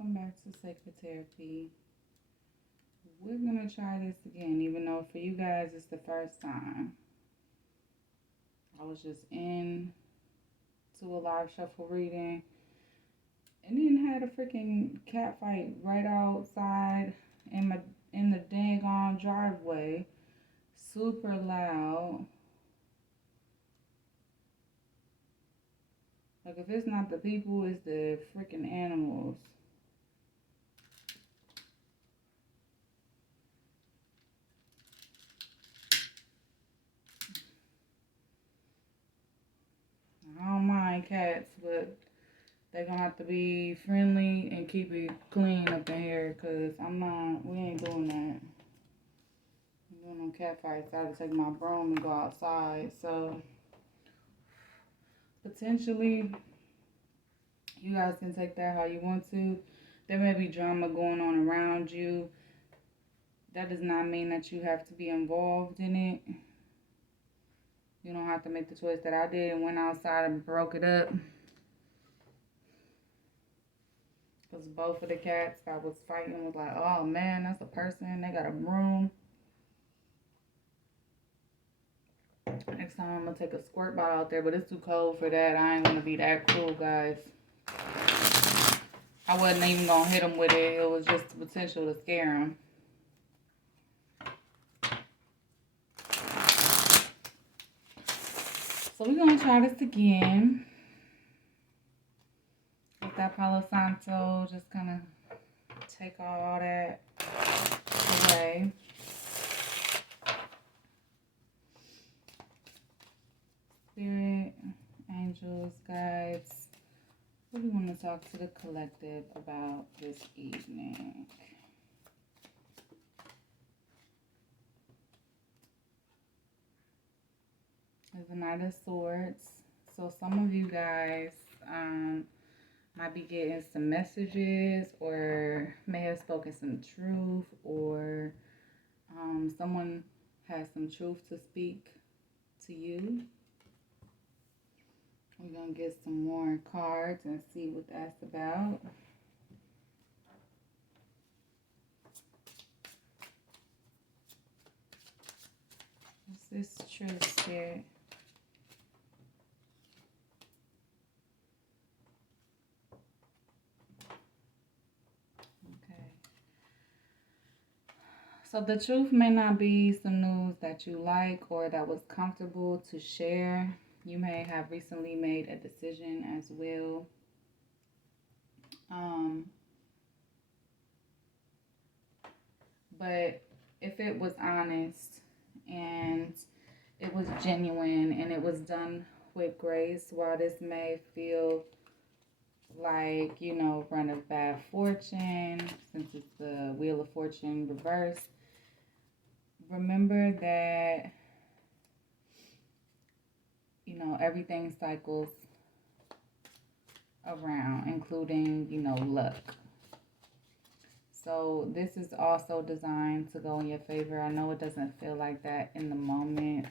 welcome back to Sacred Therapy. We're gonna try this again, even though for you guys it's the first time. I was just in to a live shuffle reading and then had a freaking cat fight right outside in the dang on driveway. Super loud. Like if it's not the people, it's the freaking animals. I don't mind cats, but they're gonna have to be friendly and keep it clean up in here, cause we ain't doing that. I'm doing no cat fights. I had to take my broom and go outside. So potentially, you guys can take that how you want to. There may be drama going on around you. That does not mean that you have to be involved in it. You don't have to make the choice that I did and went outside and broke it up. Because both of the cats I was fighting was like, oh man, that's a person. They got a broom. Next time I'm going to take a squirt bottle out there, but it's too cold for that. I ain't going to be that cruel, guys. I wasn't even going to hit them with it. It was just the potential to scare them. So we're going to try this again. With that Palo Santo, just kind of take all that away. Spirit, angels, guides. What do you want to talk to the collective about this evening? There's the Knight of Swords. So some of you guys might be getting some messages or may have spoken some truth, or someone has some truth to speak to you. We're going to get some more cards and see what that's about. What's this truth, Spirit? Okay. So the truth may not be some news that you like or that was comfortable to share. You may have recently made a decision as well. But if it was honest and it was genuine and it was done with grace, while this may feel like, run of bad fortune, since it's the Wheel of Fortune reversed, remember that, everything cycles around, including, luck. So this is also designed to go in your favor. I know it doesn't feel like that in the moment.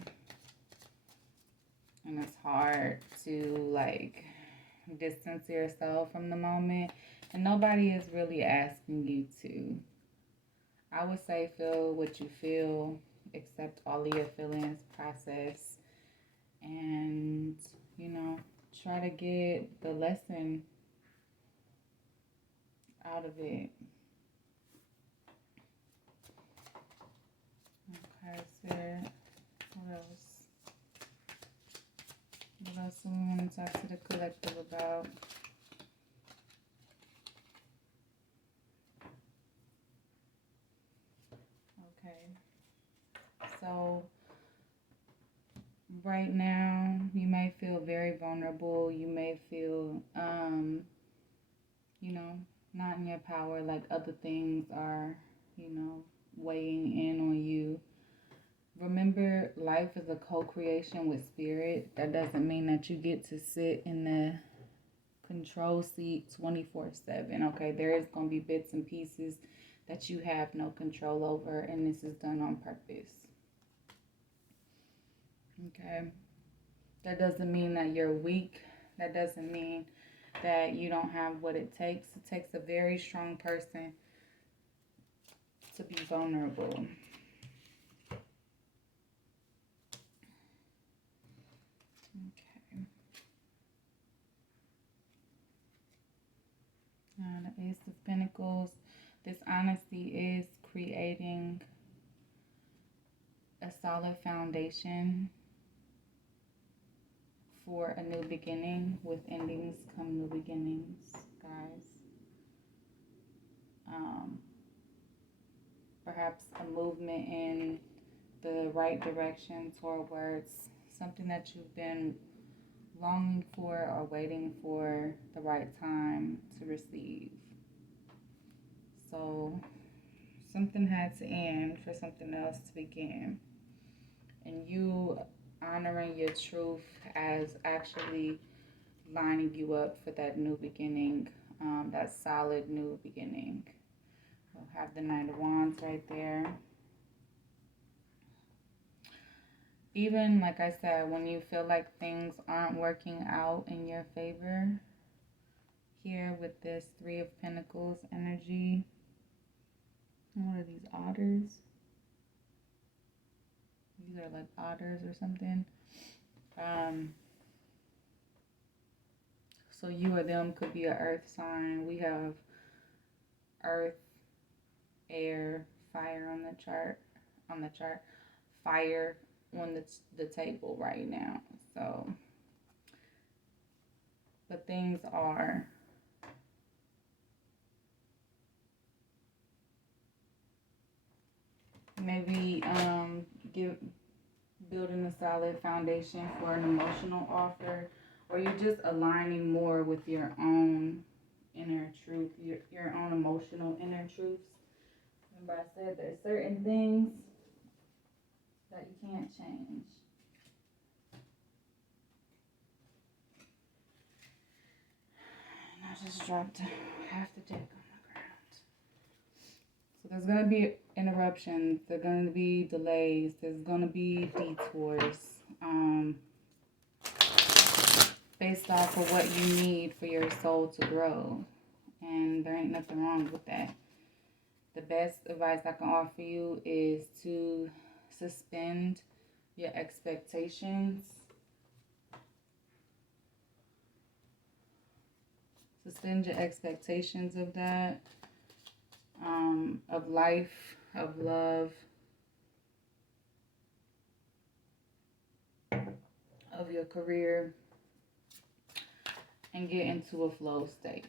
And it's hard to, distance yourself from the moment. And nobody is really asking you to. I would say feel what you feel, accept all of your feelings, process, and, try to get the lesson out of it. Okay, sir. What else? What else do we want to talk to the collective about? Okay. So, right now, you may feel very vulnerable. You may feel, not in your power, like other things are, weighing in on you. Remember, life is a co-creation with spirit. That doesn't mean that you get to sit in the control seat 24/7. Okay, there is going to be bits and pieces that you have no control over, and this is done on purpose. Okay, that doesn't mean that you're weak. That doesn't mean that you don't have what it takes. It takes a very strong person to be vulnerable. Okay. Now the Ace of Pentacles. This honesty is creating a solid foundation for a new beginning. With endings come new beginnings, guys. Perhaps a movement in the right direction towards something that you've been longing for or waiting for the right time to receive. So something had to end for something else to begin. And you honoring your truth as actually lining you up for that new beginning, that solid new beginning. We'll have the Knight of Wands right there. Even, like I said, when you feel like things aren't working out in your favor, here with this Three of Pentacles energy. What are these, otters? These are like otters or something. So you or them could be an earth sign. We have earth, air, fire on the chart. Fire on the table right now. So, but things are maybe building a solid foundation for an emotional offer, or you're just aligning more with your own inner truth, your own emotional inner truths. Remember I said there's certain things that you can't change. And I just dropped half the deck on the ground. So there's going to be interruptions. There's going to be delays. There's going to be detours. Based off of what you need for your soul to grow. And there ain't nothing wrong with that. The best advice I can offer you is to suspend your expectations. Suspend your expectations of that, of life, of love, of your career, and get into a flow state.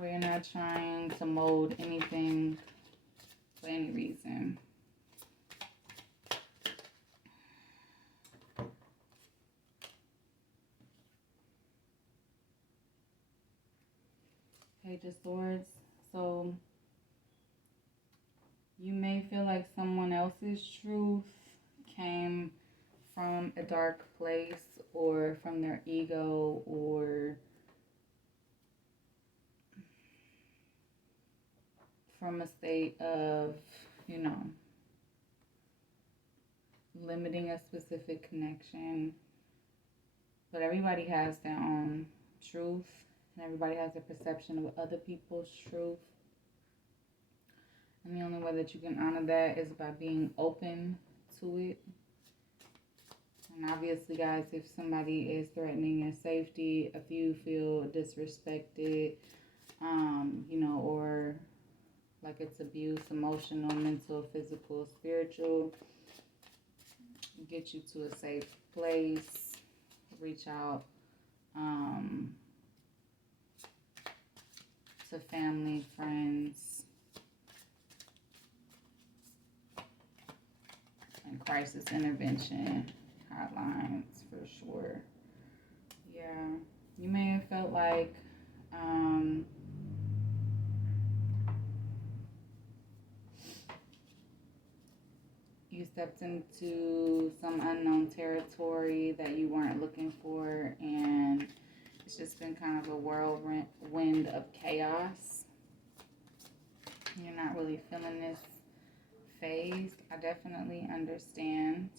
We're not trying to mold anything for any reason. Page of Swords. So you may feel like someone else's truth came from a dark place, or from their ego, or from a state of, limiting a specific connection. But everybody has their own truth, and everybody has a perception of other people's truth. And the only way that you can honor that is by being open to it. And obviously, guys, if somebody is threatening your safety, if you feel disrespected, or like it's abuse, emotional, mental, physical, spiritual, get you to a safe place. Reach out to family, friends, and crisis intervention hotlines for sure. Yeah, you may have felt like you stepped into some unknown territory that you weren't looking for, and it's just been kind of a whirlwind of chaos. You're not really feeling this phase. I definitely understand.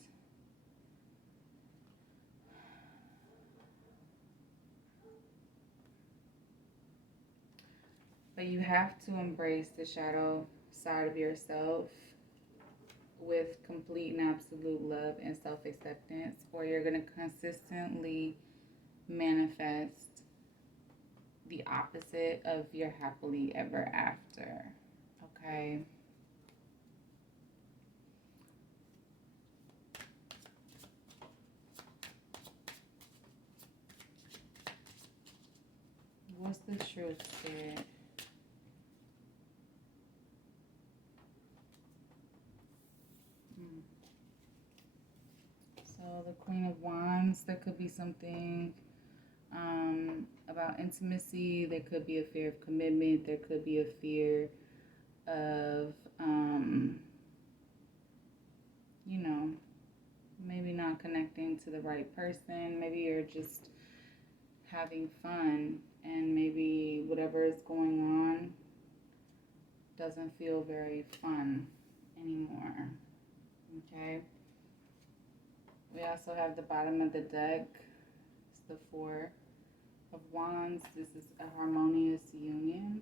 But you have to embrace the shadow side of yourself with complete and absolute love and self acceptance, or you're going to consistently manifest the opposite of your happily ever after. Okay. What's the truth, Spirit? So the Queen of Wands, there could be something about intimacy. There could be a fear of commitment. There could be a fear of, you know, maybe not connecting to the right person. Maybe you're just having fun, and maybe whatever is going on doesn't feel very fun anymore. Okay. We also have the bottom of the deck. It's the Four of Wands. This is a harmonious union.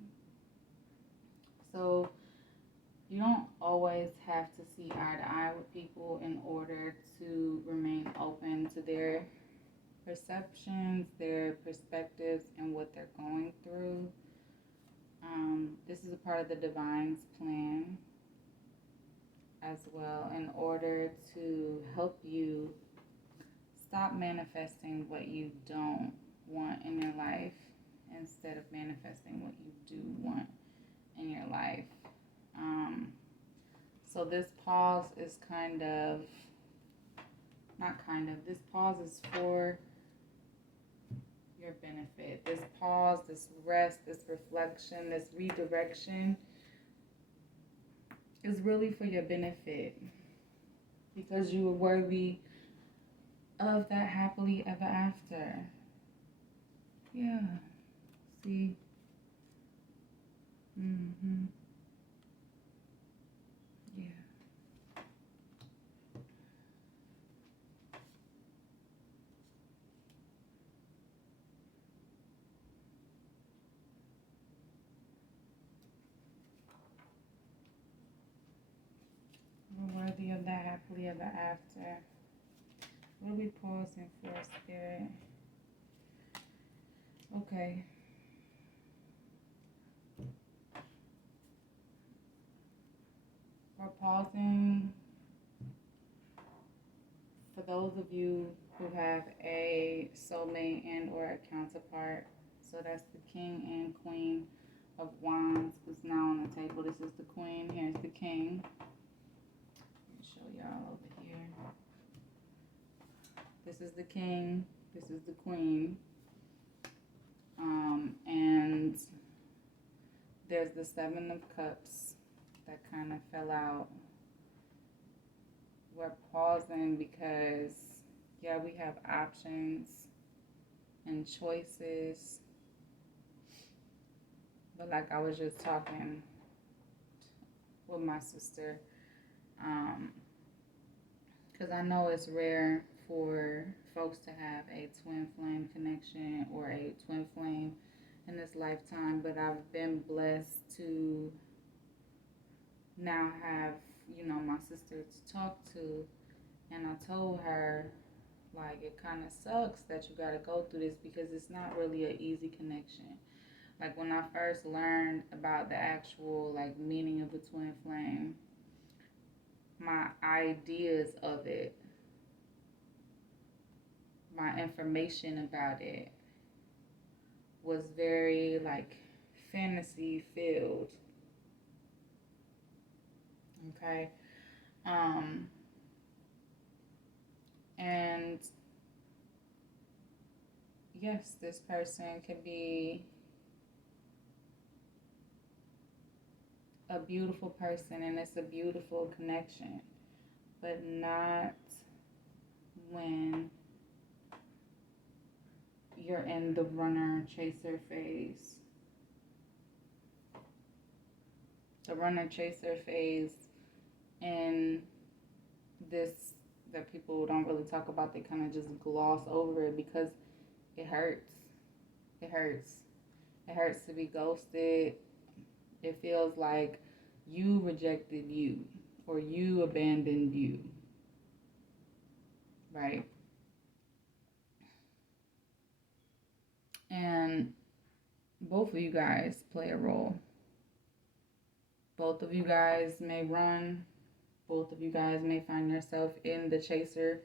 So you don't always have to see eye to eye with people in order to remain open to their perceptions, their perspectives, and what they're going through. This is a part of the divine's plan as well, in order to help you stop manifesting what you don't want in your life instead of manifesting what you do want in your life. So this pause is this pause is for your benefit. This pause, this rest, this reflection, this redirection is really for your benefit, because you are worthy of that happily ever after. Yeah. See? Mm-hmm. Yeah. We're worthy of that happily ever after. What are we pausing for, Spirit? Okay. We're pausing for those of you who have a soulmate and or a counterpart. So that's the King and Queen of Wands who's now on the table. This is the Queen. Here's the King. Let me show y'all over here. This is the King. This is the Queen. And there's the Seven of Cups that kind of fell out. We're pausing because, yeah, we have options and choices. But like I was just talking with my sister, because I know it's rare for folks to have a twin flame connection or a twin flame in this lifetime, but I've been blessed to now have, my sister to talk to. And I told her, like, it kind of sucks that you got to go through this, because it's not really an easy connection. Like, when I first learned about the actual, like, meaning of the twin flame, my ideas of it, my information about it was very, like, fantasy filled. Okay. And yes, this person could be a beautiful person and it's a beautiful connection, but not when you're in the runner chaser phase. The runner chaser phase in this, that people don't really talk about, they kind of just gloss over it because it hurts. It hurts. It hurts to be ghosted. It feels like you rejected you or you abandoned you, right? And both of you guys play a role. Both of you guys may run. Both of you guys may find yourself in the chaser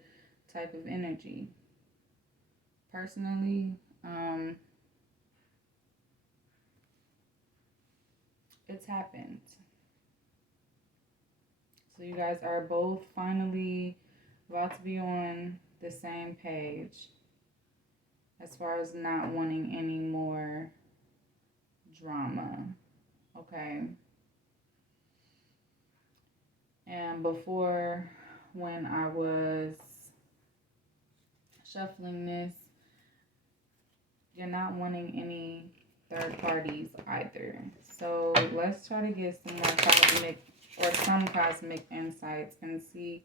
type of energy. Personally, it's happened. So you guys are both finally about to be on the same page as far as not wanting any more drama. Okay. And before, when I was shuffling this, you're not wanting any third parties either. So let's try to get some more cosmic or some cosmic insights and see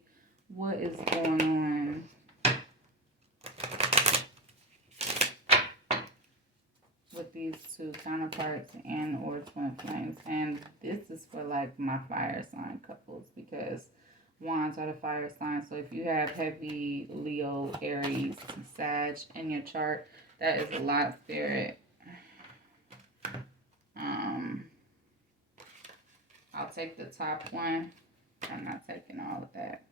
what is going on with these two counterparts and or twin flames. And this is for like my fire sign couples, because wands are the fire sign. So if you have heavy Leo, Aries, Sag in your chart, that is a lot, Spirit. I'll take the top one. I'm not taking all of that.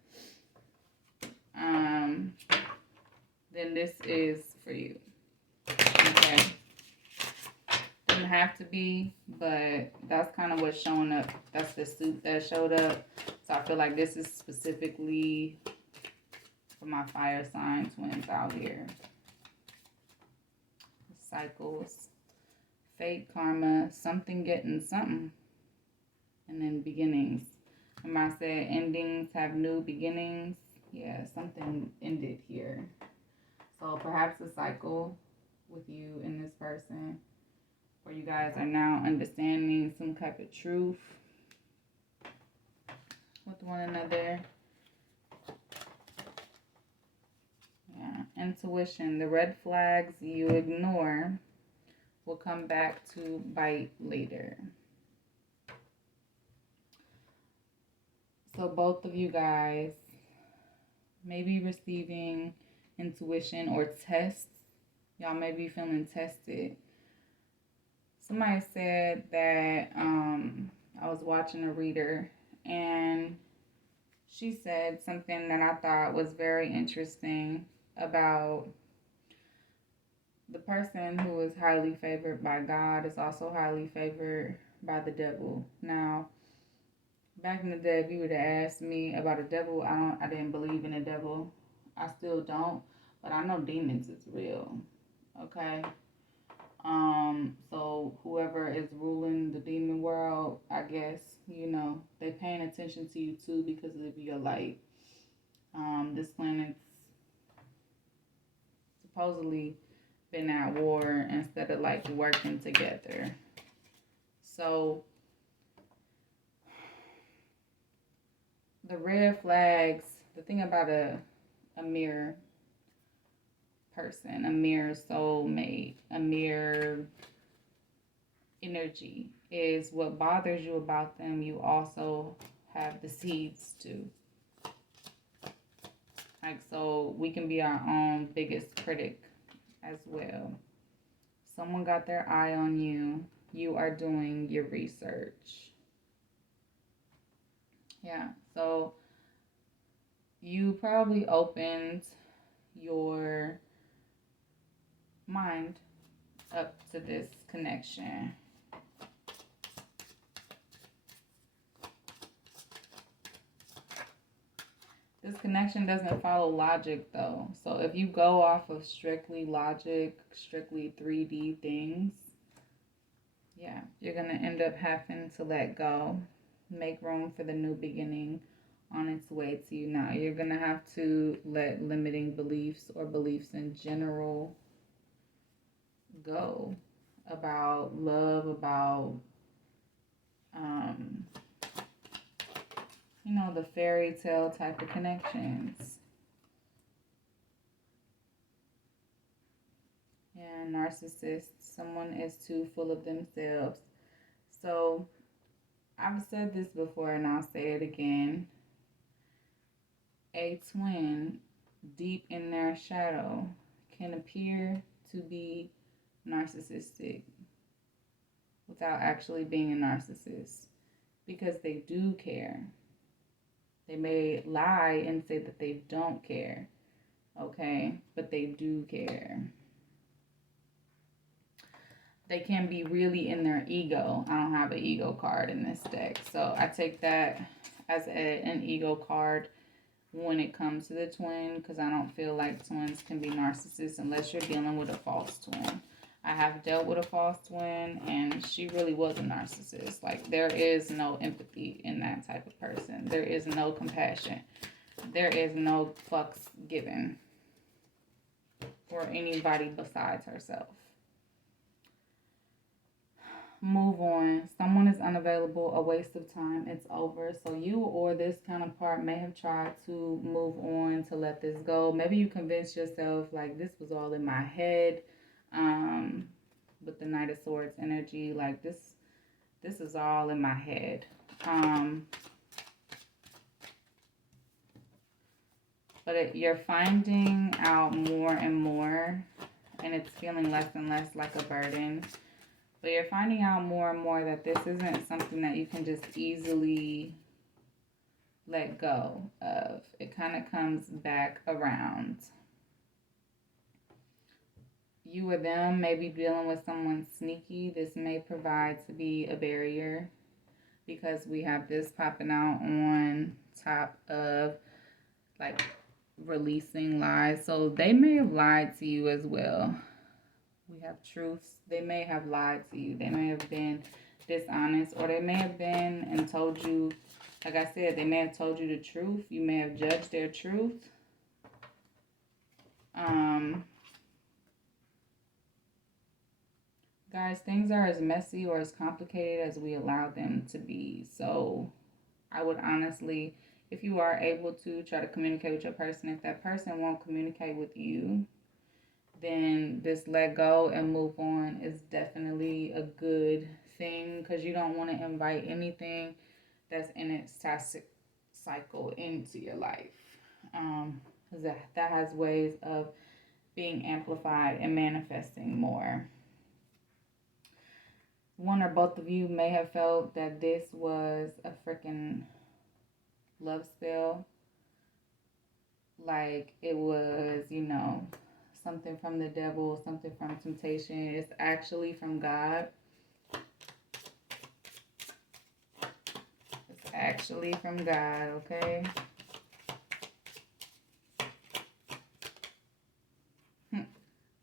Then this is for you. Okay. Doesn't have to be, but that's kind of what's showing up. That's the suit that showed up. So I feel like this is specifically for my fire sign twins out here. Cycles, fate, karma, something getting something. And then beginnings. Remember I said endings have new beginnings. Yeah, something ended here. So perhaps a cycle with you and this person, where you guys are now understanding some type of truth with one another. Yeah, intuition. The red flags you ignore will come back to bite later. So both of you guys may be receiving intuition or tests. Y'all may be feeling tested. Somebody said that I was watching a reader, and she said something that I thought was very interesting about the person who is highly favored by God is also highly favored by the devil. Now, back in the day, if you would have asked me about a devil, I didn't believe in a devil. I still don't, but I know demons is real. Okay? So whoever is ruling the demon world, I guess, they paying attention to you too because of your light. This planet's supposedly been at war instead of like working together. So the red flags, the thing about a mirror person, a mirror soulmate, a mirror energy is what bothers you about them, you also have the seeds to. Like, so we can be our own biggest critic as well. Someone got their eye on you. You are doing your research. Yeah, so you probably opened your mind up to this connection. This connection doesn't follow logic though. So if you go off of strictly logic, strictly 3D things, yeah, you're going to end up having to let go. Make room for the new beginning on its way to you now. You're going to have to let limiting beliefs or beliefs in general go about love, about the fairy tale type of connections. Yeah, narcissist. Someone is too full of themselves. So I've said this before and I'll say it again. A twin, deep in their shadow, can appear to be narcissistic without actually being a narcissist because they do care. They may lie and say that they don't care, okay? But they do care. They can be really in their ego. I don't have an ego card in this deck, so I take that as an ego card when it comes to the twin, because I don't feel like twins can be narcissists unless you're dealing with a false twin. I have dealt with a false twin, and she really was a narcissist. Like, there is no empathy in that type of person. There is no compassion. There is no fucks given for anybody besides herself. Move on. Someone is unavailable, a waste of time, it's over. So you or this counterpart may have tried to move on, to let this go. Maybe you convinced yourself like this was all in my head. With the Knight of Swords energy, like this is all in my head. But you're finding out more and more, and it's feeling less and less like a burden. But you're finding out more and more that this isn't something that you can just easily let go of. It kind of comes back around. You or them may be dealing with someone sneaky. This may provide to be a barrier because we have this popping out on top of like releasing lies. So they may have lied to you as well. We have truths. They may have lied to you. They may have been dishonest, or they may have been and told you, like I said, they may have told you the truth. You may have judged their truth. Guys, things are as messy or as complicated as we allow them to be. So I would honestly, if you are able to, try to communicate with your person. If that person won't communicate with you, then this let go and move on is definitely a good thing, because you don't want to invite anything that's in its toxic cycle into your life. That has ways of being amplified and manifesting more. One or both of you may have felt that this was a freaking love spell. Like it was, something from the devil, something from temptation. It's actually from God. It's actually from God, okay?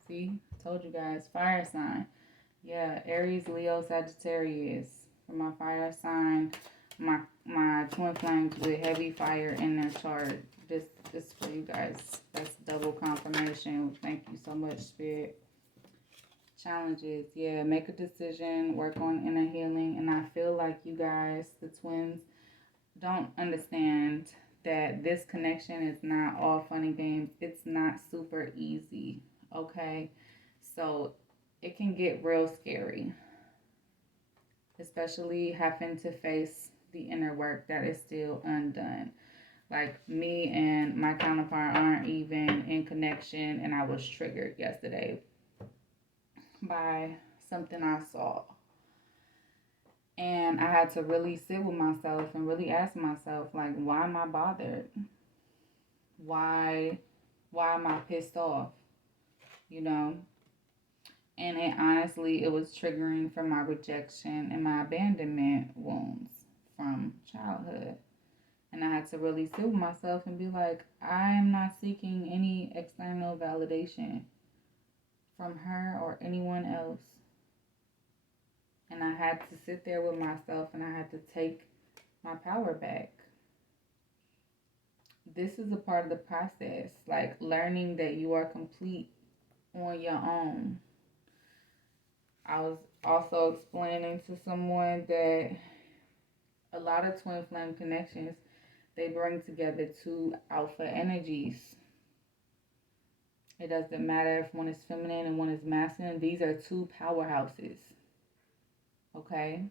See? Told you guys. Fire sign. Yeah, Aries, Leo, Sagittarius. For my fire sign, my twin flames with heavy fire in their chart. This for you guys. That's double confirmation. Thank you so much, Spirit. Challenges. Yeah, make a decision. Work on inner healing. And I feel like you guys, the twins, don't understand that this connection is not all fun and games. It's not super easy. Okay? So it can get real scary, especially having to face the inner work that is still undone. Like me and my counterpart aren't even in connection, and I was triggered yesterday by something I saw. And I had to really sit with myself and really ask myself, like, why am I bothered? Why am I pissed off? And it was triggering from my rejection and my abandonment wounds from childhood. And I had to really sit with myself and be like, I am not seeking any external validation from her or anyone else. And I had to sit there with myself, and I had to take my power back. This is a part of the process, like learning that you are complete on your own. I was also explaining to someone that a lot of twin flame connections, they bring together two alpha energies. It doesn't matter if one is feminine and one is masculine. These are two powerhouses. Okay?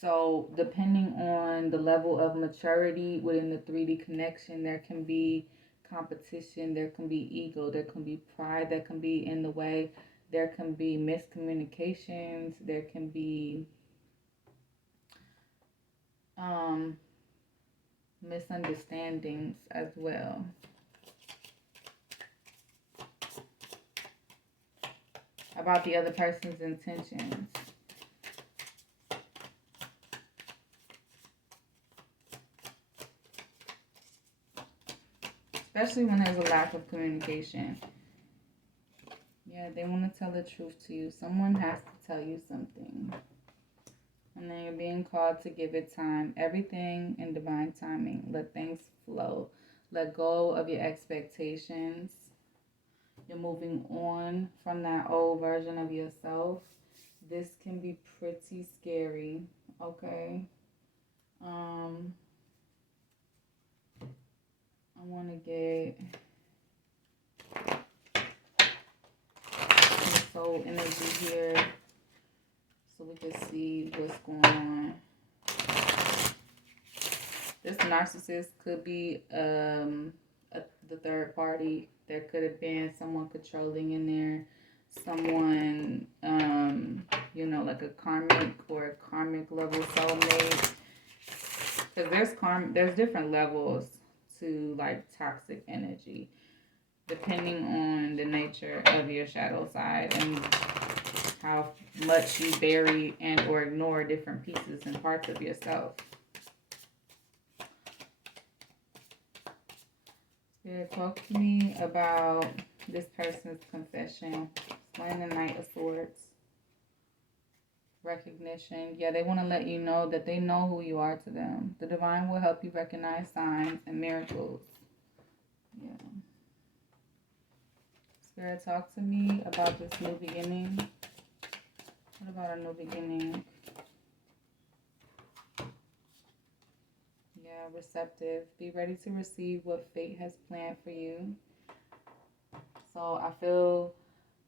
So depending on the level of maturity within the 3D connection, there can be competition, there can be ego, there can be pride that can be in the way, there can be miscommunications, there can be misunderstandings as well. About the other person's intentions. Especially when there's a lack of communication. Yeah, they want to tell the truth to you. Someone has to tell you something. And then you're being called to give it time. Everything in divine timing. Let things flow. Let go of your expectations. You're moving on from that old version of yourself. This can be pretty scary, okay? I want to get the soul energy here so we can see what's going on. This narcissist could be the third party. There could have been someone controlling in there, someone like a karmic or a karmic level soulmate. Because there's different levels to like toxic energy, depending on the nature of your shadow side and how much you bury and or ignore different pieces and parts of yourself. Spirit, talk to me about this person's confession. Explain the Knight of Swords. Recognition. Yeah, they want to let you know that they know who you are to them. The divine will help you recognize signs and miracles. Yeah. Spirit, talk to me about this new beginning. What about a new beginning? Yeah, receptive. Be ready to receive what fate has planned for you. So I feel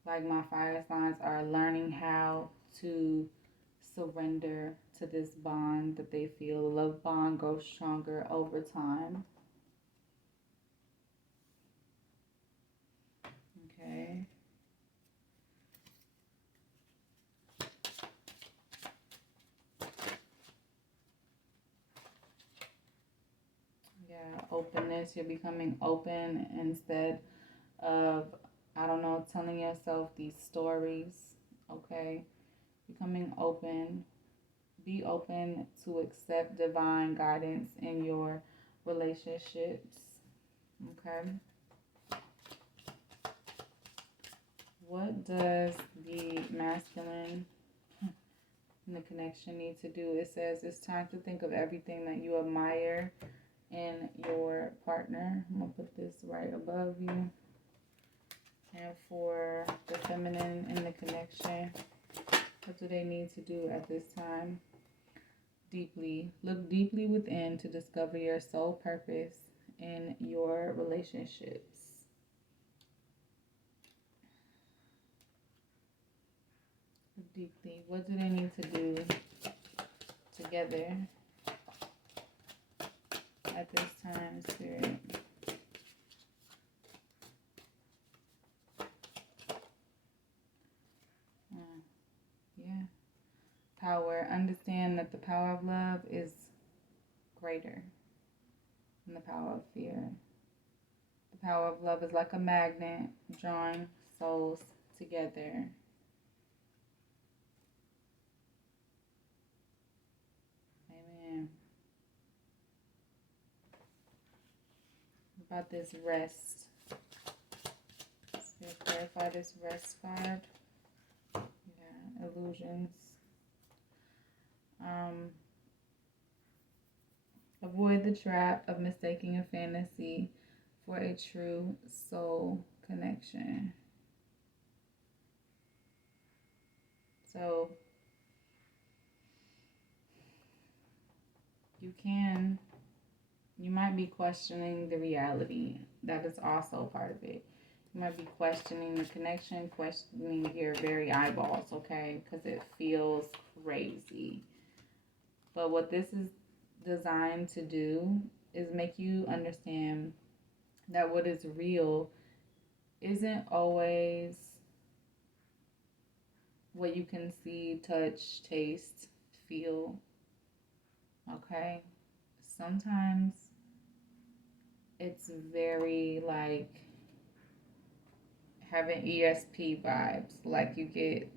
like my fire signs are learning how to surrender to this bond that they feel. The love bond grows stronger over time. Okay. Yeah, openness. You're becoming open instead of, I don't know, telling yourself these stories. Okay. Becoming open. Be open to accept divine guidance in your relationships. Okay. What does the masculine in the connection need to do? It says it's time to think of everything that you admire in your partner. I'm going to put this right above you. And for the feminine in the connection, what do they need to do at this time? Look deeply within to discover your soul purpose in your relationships. Look deeply. What do they need to do together at this time, Spirit? Yeah. Power. Understand that the power of love is greater than the power of fear. The power of love is like a magnet drawing souls together. Amen. About this rest. Let's clarify this rest card. Yeah, illusions. Avoid the trap of mistaking a fantasy for a true soul connection. So you might be questioning the reality. That is also part of it. You might be questioning the connection, questioning your very eyeballs, okay? Because it feels crazy. But what this is designed to do is make you understand that what is real isn't always what you can see, touch, taste, feel. Okay? Sometimes it's very like having ESP vibes, like you get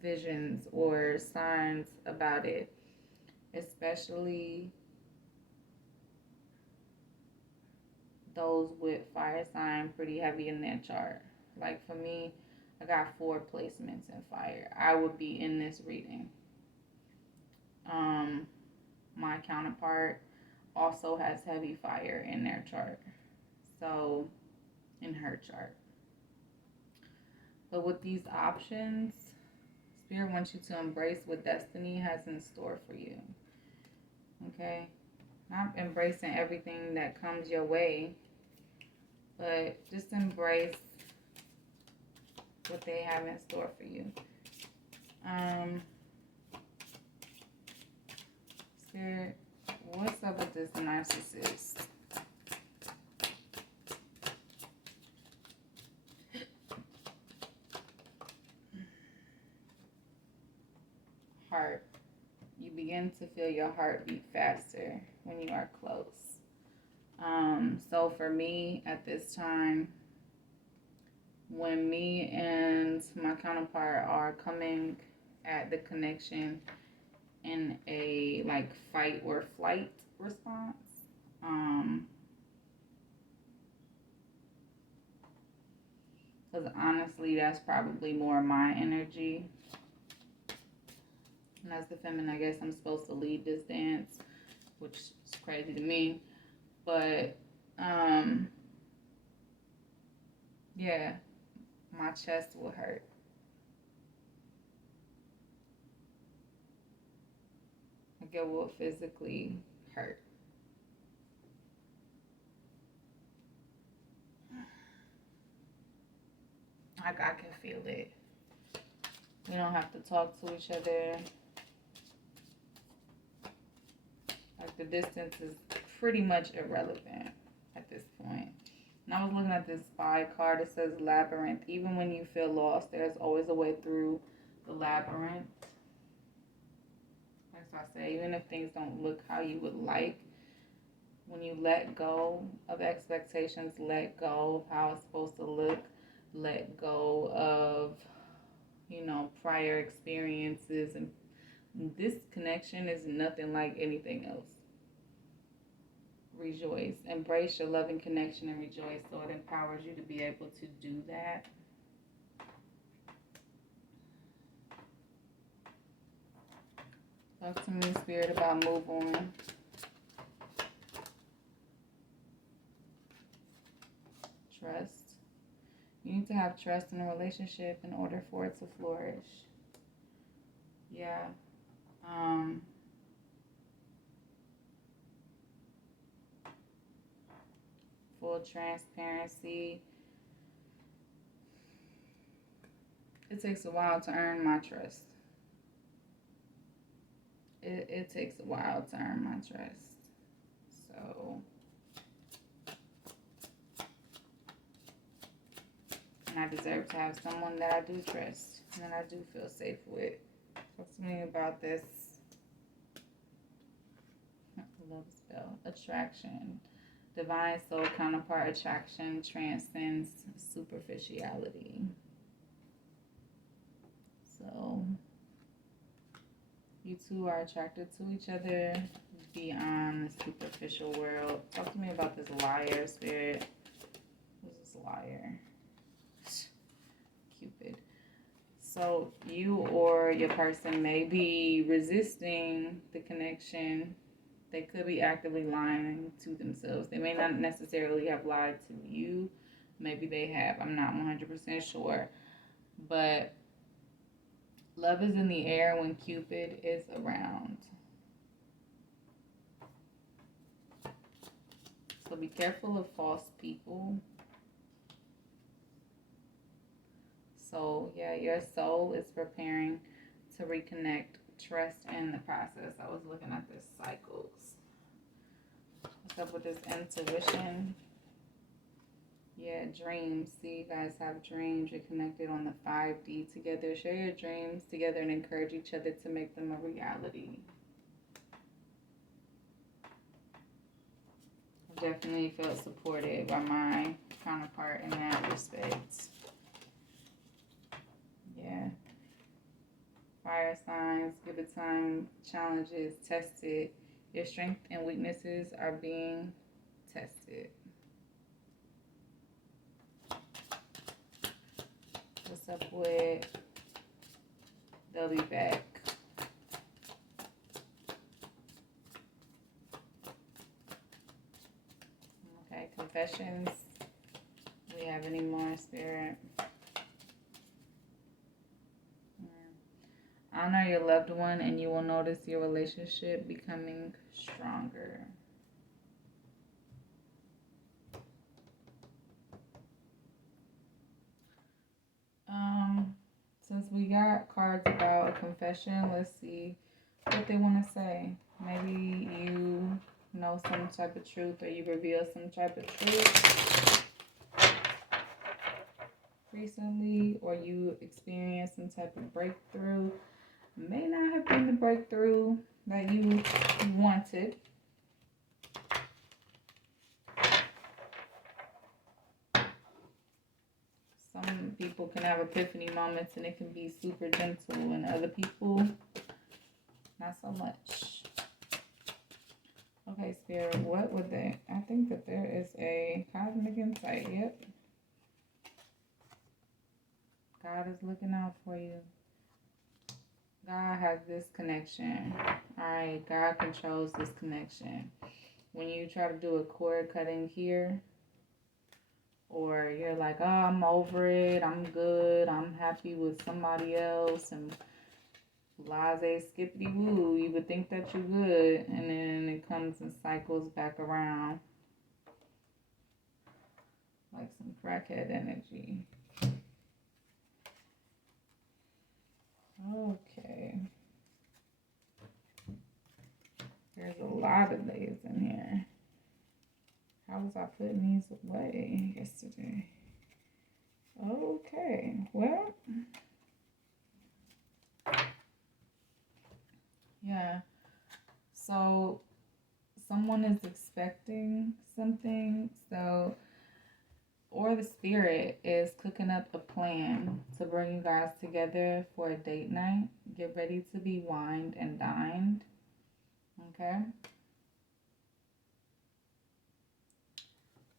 visions or signs about it, especially those with fire sign pretty heavy in their chart. Like for me, I got 4 placements in fire. I would be in this reading. My counterpart also has heavy fire in their chart. So, in her chart. But with these options, Spirit wants you to embrace what destiny has in store for you. Okay? Not embracing everything that comes your way, but just embrace what they have in store for you. Spirit, what's up with this narcissist? Heart. You begin to feel your heart beat faster when you are close. So for me at this time, when me and my counterpart are coming at the connection in a like fight or flight response, because honestly that's probably more my energy. And as the feminine, I guess I'm supposed to lead this dance, which is crazy to me. But yeah, my chest will hurt. Like it will physically hurt. Like I can feel it. We don't have to talk to each other. Like the distance is pretty much irrelevant at this point. And I was looking at this spy card. It says labyrinth. Even when you feel lost, there's always a way through the labyrinth. That's why I say, even if things don't look how you would like, when you let go of expectations, let go of how it's supposed to look, let go of, prior experiences, and this connection is nothing like anything else. Rejoice. Embrace your loving connection and rejoice, so it empowers you to be able to do that. Talk to me, Spirit, about move on. Trust. You need to have trust in a relationship in order for it to flourish. Yeah. Full transparency. It takes a while to earn my trust. It takes a while to earn my trust. So, and I deserve to have someone that I do trust and that I do feel safe with. Talk to me about this love spell. Attraction. Divine soul counterpart attraction transcends superficiality. So, you two are attracted to each other beyond the superficial world. Talk to me about this liar, Spirit. Who's this liar? Cupid. So you or your person may be resisting the connection. They could be actively lying to themselves. They may not necessarily have lied to you. Maybe they have. I'm not 100% sure. But love is in the air when Cupid is around. So be careful of false people. So, yeah, your soul is preparing to reconnect trust in the process. I was looking at this cycles. What's up with this intuition? Yeah, dreams. See, you guys have dreams. You're connected on the 5D together. Share your dreams together and encourage each other to make them a reality. I definitely felt supported by my counterpart in that respect. Yeah. Fire signs, give it time, challenges, test it. Your strengths and weaknesses are being tested. What's up with they'll be back? Okay, confessions. Do we have any more, Spirit? Honor your loved one and you will notice your relationship becoming stronger. Since we got cards about a confession, let's see what they want to say. Maybe you know some type of truth or you reveal some type of truth recently, or you experienced some type of breakthrough. May not have been the breakthrough that you wanted. Some people can have epiphany moments and it can be super gentle, and other people, not so much. Okay, Spirit, what would they? I think that there is a cosmic insight. Yep. God is looking out for you. God has this connection. Alright, God controls this connection. When you try to do a cord cutting here, or you're like, oh, I'm over it, I'm good, I'm happy with somebody else, and blase skippity woo, you would think that you're good, and then it comes and cycles back around like some crackhead energy. Okay. There's a lot of these in here. How was I putting these away yesterday? Okay, well, yeah. So someone is expecting something, so, or the spirit is cooking up a plan to bring you guys together for a date night. Get ready to be wined and dined. Okay?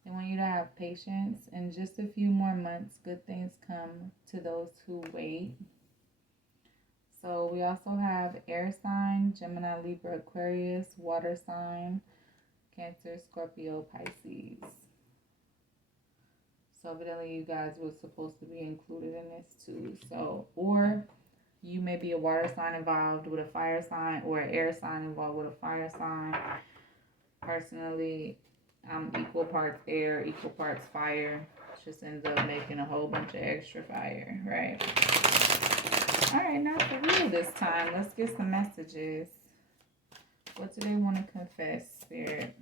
They want you to have patience. In just a few more months, good things come to those who wait. So we also have air sign, Gemini, Libra, Aquarius, water sign, Cancer, Scorpio, Pisces. So evidently you guys were supposed to be included in this too. So, or you may be a water sign involved with a fire sign, or an air sign involved with a fire sign. Personally, I'm equal parts air, equal parts fire. Just ends up making a whole bunch of extra fire, right? Alright, not for real this time. Let's get some messages. What do they want to confess, Spirit?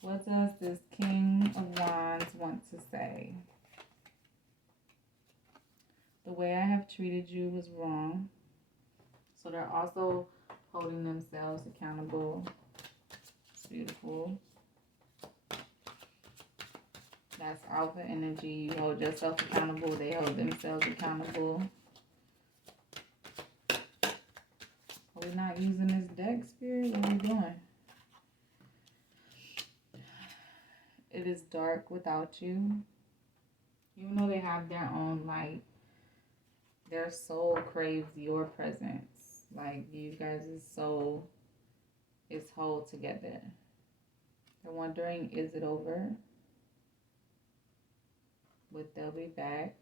What does this King of Wands want to say? The way I have treated you was wrong. So they're also holding themselves accountable. It's beautiful. That's alpha energy. You hold yourself accountable. They hold themselves accountable. Are we not using this deck, Spirit? What are we doing? It is dark without you. Even though they have their own light, their soul craves your presence. Like, you guys' soul is whole together. They're wondering, is it over? But they'll be back.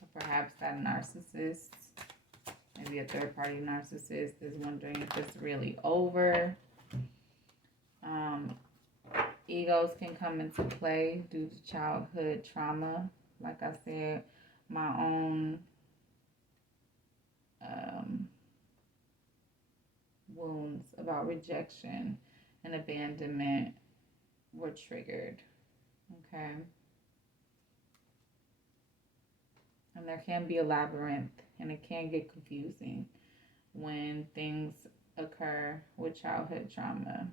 Or perhaps that narcissist Maybe a third-party narcissist is wondering if it's really over. Egos can come into play due to childhood trauma. Like I said, my own wounds about rejection and abandonment were triggered. Okay. And there can be a labyrinth, and it can get confusing when things occur with childhood trauma.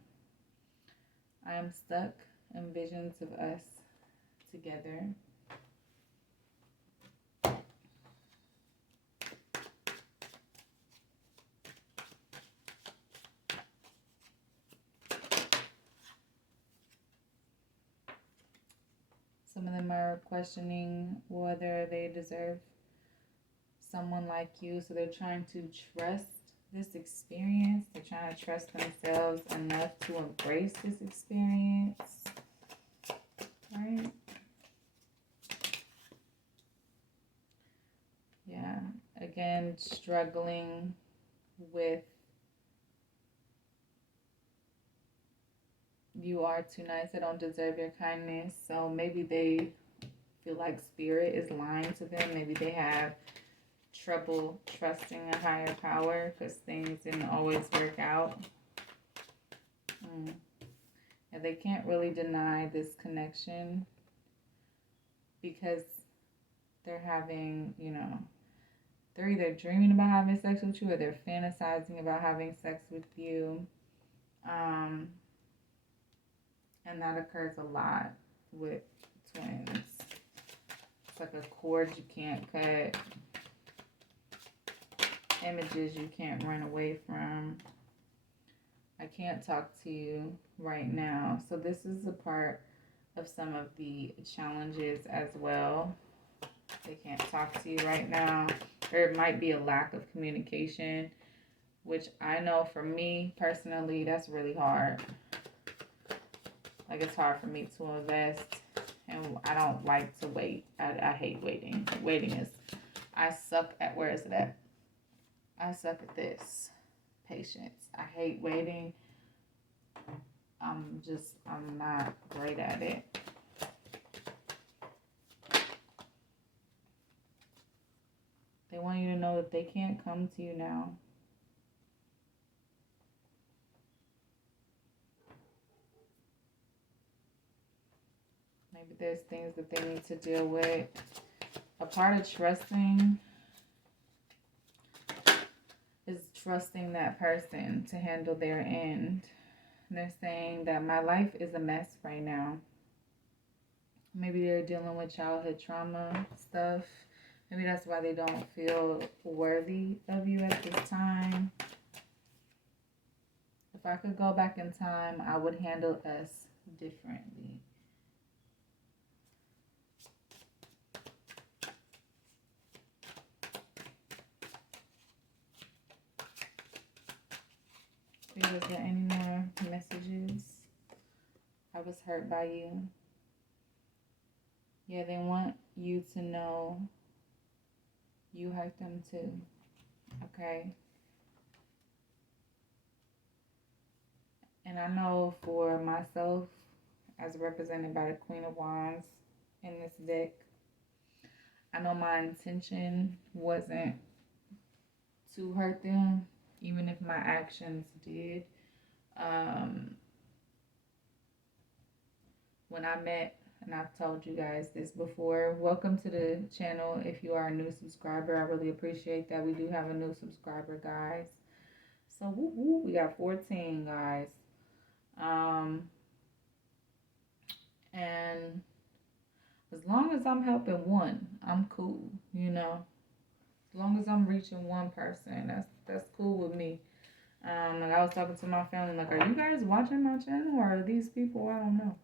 I am stuck in visions of us together. Some of them are questioning whether they deserve someone like you, so they're trying to trust this experience. They're trying to trust themselves enough to embrace this experience, right? Yeah, again, struggling with you are too nice, I don't deserve your kindness. So maybe they feel like spirit is lying to them. Maybe they have trouble trusting a higher power because things didn't always work out. And they can't really deny this connection because they're having, they're either dreaming about having sex with you or they're fantasizing about having sex with you. And that occurs a lot with twins. It's like a cord you can't cut. Images you can't run away from. I can't talk to you right now. So this is a part of some of the challenges as well. They can't talk to you right now. There might be a lack of communication, which I know for me personally, that's really hard. Like, it's hard for me to invest, and I don't like to wait. I hate waiting. I suck at, where is it at? I suck at this. Patience. I hate waiting. I'm not great at it. They want you to know that they can't come to you now. Maybe there's things that they need to deal with. A part of trusting is trusting that person to handle their end. They're saying that my life is a mess right now. Maybe they're dealing with childhood trauma stuff. Maybe that's why they don't feel worthy of you at this time. If I could go back in time, I would handle us differently. Was there any more messages? I was hurt by you. Yeah, they want you to know you hurt them too. Okay? And I know for myself, as represented by the Queen of Wands in this deck, I know my intention wasn't to hurt them, even if my actions did. When I met, and I've told you guys this before, welcome to the channel. If you are a new subscriber, I really appreciate that. We do have a new subscriber, guys. So we got 14, guys. And as long as I'm helping one, I'm cool, As long as I'm reaching one person, that's cool with me. Like I was talking to my family, like, are you guys watching my channel or are these people? I don't know.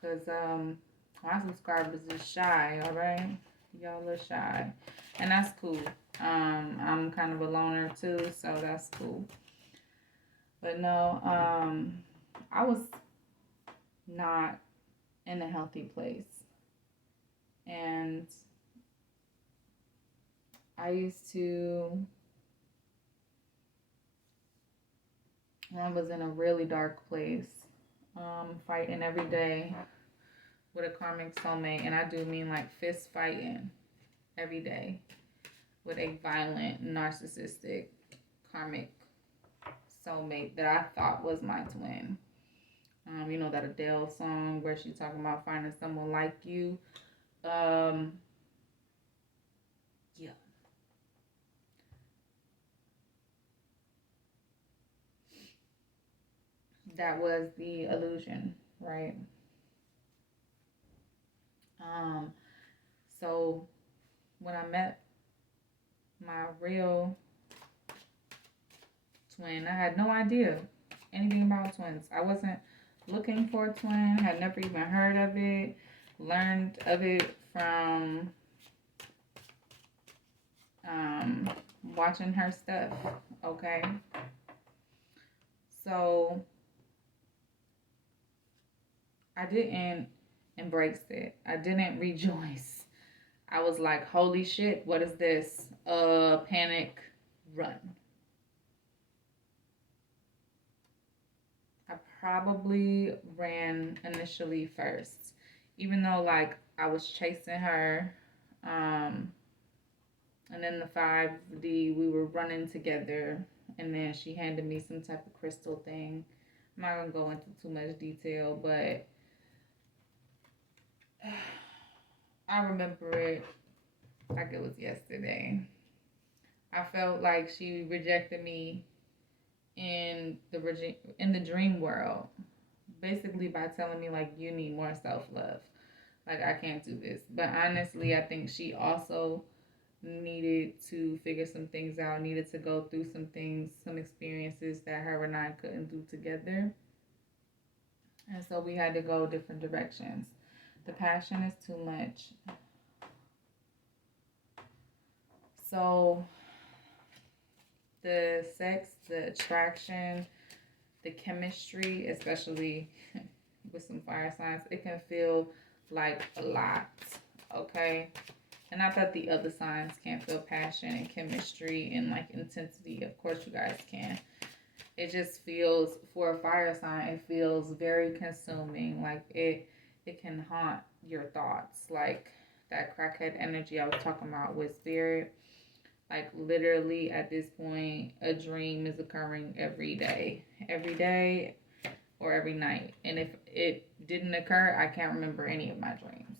Because my subscribers is shy, all right? Y'all are shy. And that's cool. I'm kind of a loner too, so that's cool. But no, I was not in a healthy place. And I used to, when I was in a really dark place, fighting every day with a karmic soulmate, and I do mean like fist fighting every day with a violent, narcissistic, karmic soulmate that I thought was my twin. You know that Adele song where she's talking about finding someone like you. Yeah. That was the illusion, right? Um, so when I met my real twin, I had no idea anything about twins. I wasn't looking for a twin, had never even heard of it, learned of it from um, watching her stuff, okay? So I didn't embrace it. I didn't rejoice. I was like, holy shit, what is this? Panic, run. I probably ran initially first, even though like I was chasing her. And then the 5D, we were running together, and then she handed me some type of crystal thing. I'm not gonna go into too much detail, but I remember it like it was yesterday. I felt like she rejected me in the dream world, basically by telling me like you need more self love. Like I can't do this. But honestly, I think she also needed to figure some things out, needed to go through some things, some experiences that her and I couldn't do together. And so we had to go different directions. The passion is too much. So the sex, the attraction, the chemistry, especially with some fire signs, it can feel like a lot, okay? And not that the other signs can't feel passion and chemistry and like intensity. Of course, you guys can. It just feels, for a fire sign, it feels very consuming. Like it can haunt your thoughts. Like that crackhead energy I was talking about with spirit. Like literally at this point, a dream is occurring every day, or every night. And if it didn't occur, I can't remember any of my dreams.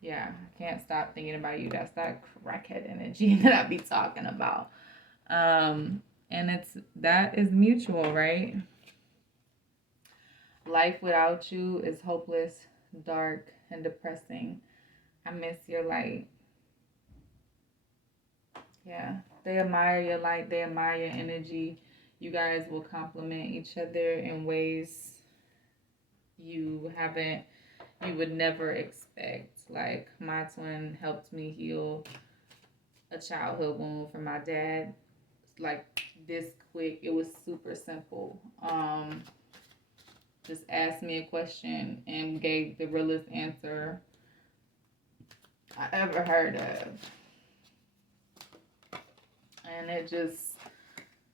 Yeah, I can't stop thinking about you. That's that crackhead energy that I be talking about. And that is mutual, right? Life without you is hopeless, dark, and depressing. I miss your light. Yeah, they admire your light, they admire your energy. You guys will complement each other in ways you haven't, you would never expect. Like, my twin helped me heal a childhood wound from my dad, like this quick. It was super simple. Just asked me a question and gave the realest answer I ever heard of. And it just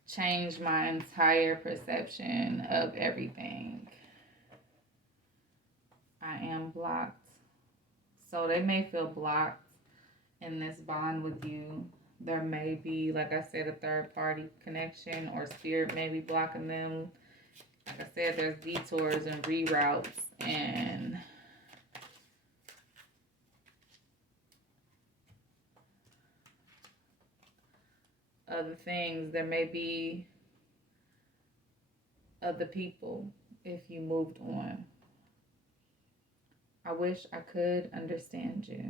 changed my entire perception of everything. I am blocked. So they may feel blocked in this bond with you. There may be, like I said, a third party connection, or spirit may be blocking them. Like I said, there's detours and reroutes and other things. There may be other people if you moved on. I wish I could understand you.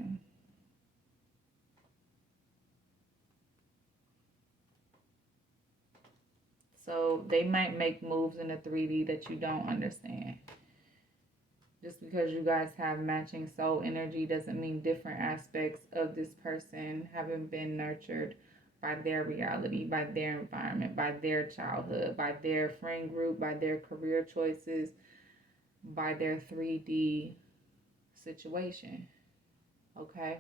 So they might make moves in the 3D that you don't understand. Just because you guys have matching soul energy doesn't mean different aspects of this person haven't been nurtured by their reality, by their environment, by their childhood, by their friend group, by their career choices, by their 3D situation. Okay?